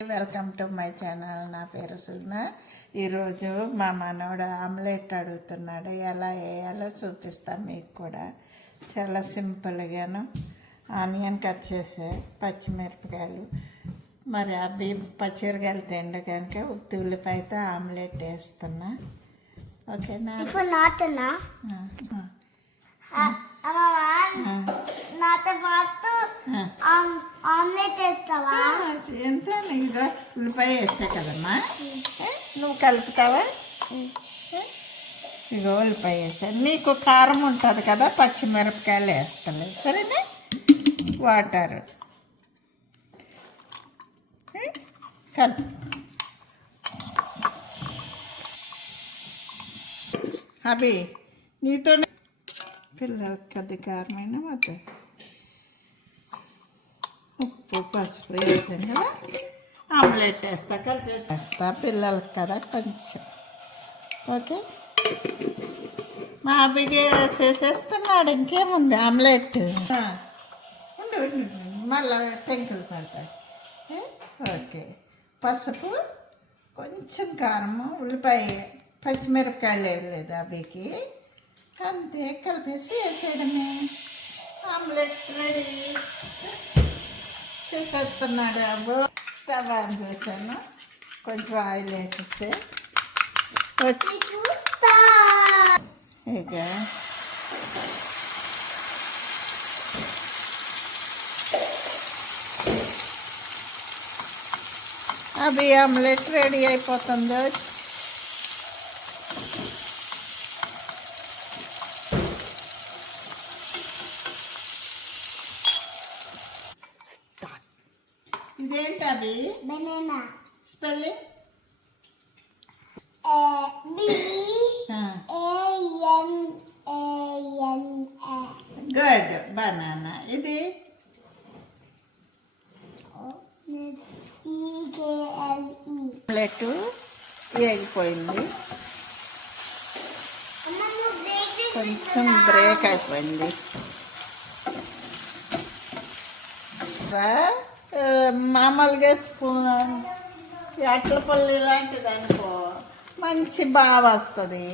Welcome to my channel. నా పేరు సుగ్న. ఈరోజు మా మనవడు ఆమ్లెట్ అడుగుతున్నాడు. ఎలా వేయాలో చూపిస్తాను మీకు కూడా. చాలా సింపుల్గాను ఆనియన్ కట్ చేసే, పచ్చిమిరపకాయలు, మరి అవి పచ్చిమిరకాయలు తిండి కనుక ఉత్తి ఉల్లిపాయతో ఆమ్లెట్ వేస్తున్నా. ఓకేనా? ఇప్పుడు నాతోనా నాతో పాటు ఆమ్లెట్ వేస్తావా? ఎంత నీకు ఉల్లిపాయ వేసా కదమ్మా, నువ్వు కలుపుతావా? ఇగో ఉల్లిపాయ వేసాను. నీకు కారం ఉంటుంది కదా, పచ్చిమిరపకాయలు వేస్తాను. సరేనా? వాటర్ కలుపు. అవి నీతోనే పిల్లలకి కొద్ది కారమైన వద్దు. ఉప్పు పసుపు వేసాను కదా, ఆమ్లెట్ వేస్తా, కలిపేస్తా పిల్లలకి కదా కొంచెం. ఓకే, మా అబ్బాయికి చేసేస్తున్నాడు. ఇంకేముంది ఆమ్లెట్. ఉండు మళ్ళా పెంకులు పడతాయి. ఓకే, పసుపు, కొంచెం కారము, ఉల్లిపాయ, పచ్చిమిరపకాయలు వేయలేదు అబ్బాయికి. అంతే, కలిపేసి వేసేయడమే. ఆమ్లెట్ రెడీ చేసేస్తున్నాడు. అబ్బో, స్టవ్ ఆన్ చేశాను. కొంచెం ఆయిల్ వేసేస్తే ఇక అవి ఆమ్లెట్ రెడీ అయిపోతుందో. ఇదేంటి అవి? బనానా. Spelling good. బనానా. ఇది ఆమ్లెట్ వేగిపోయింది, కొంచెం బ్రేక్ అయిపోయింది. మామూలుగా స్పూన్ అట్ల పల్లి లాంటిది అనుకో, మంచి బాగా వస్తుంది.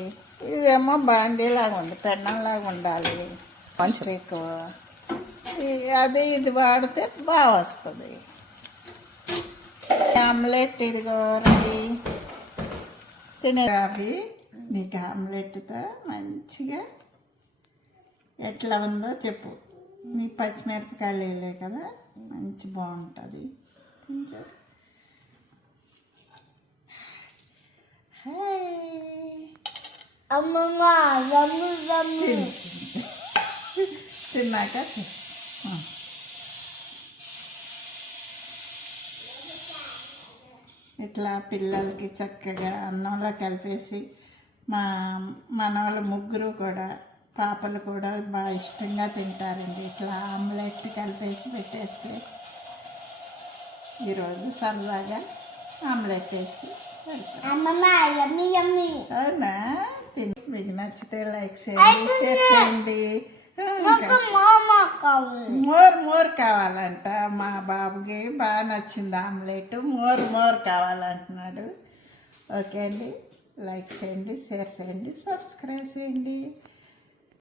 ఇదేమో బాండీలాగా ఉంది, పెన్నంలాగా ఉండాలి కొంచెం ఎక్కువ. అదే ఇది వాడితే బాగా వస్తుంది. ఆమ్లెట్ ఇదిగో రెడీ. తినే అవి నీకు ఆమ్లెట్తో మంచిగా ఎట్లా ఉందో చెప్పు. మీ పచ్చిమిరపకాయలు వేయలే కదా, మంచి బాగుంటుంది. తిన్నాక చెప్పు. ఇట్లా పిల్లలకి చక్కగా అన్నంలో కలిపేసి, మా మనవాళ్ళు ముగ్గురు కూడా, పాపలు కూడా బాగా ఇష్టంగా తింటారండి. ఇట్లా ఆమ్లెట్ కలిపేసి పెట్టేస్తే ఈరోజు సరదాగా ఆమ్లెట్ వేసి పెడతాను. అవునా? తిని మీకు నచ్చితే లైక్ చేయండి, షేర్ చేయండి. మోర్ కావాలంట మా బాబుకి. బాగా నచ్చింది ఆమ్లెట్. మోర్ కావాలంటున్నాడు. ఓకే అండి, లైక్ చేయండి, షేర్ చేయండి, సబ్స్క్రైబ్ చేయండి.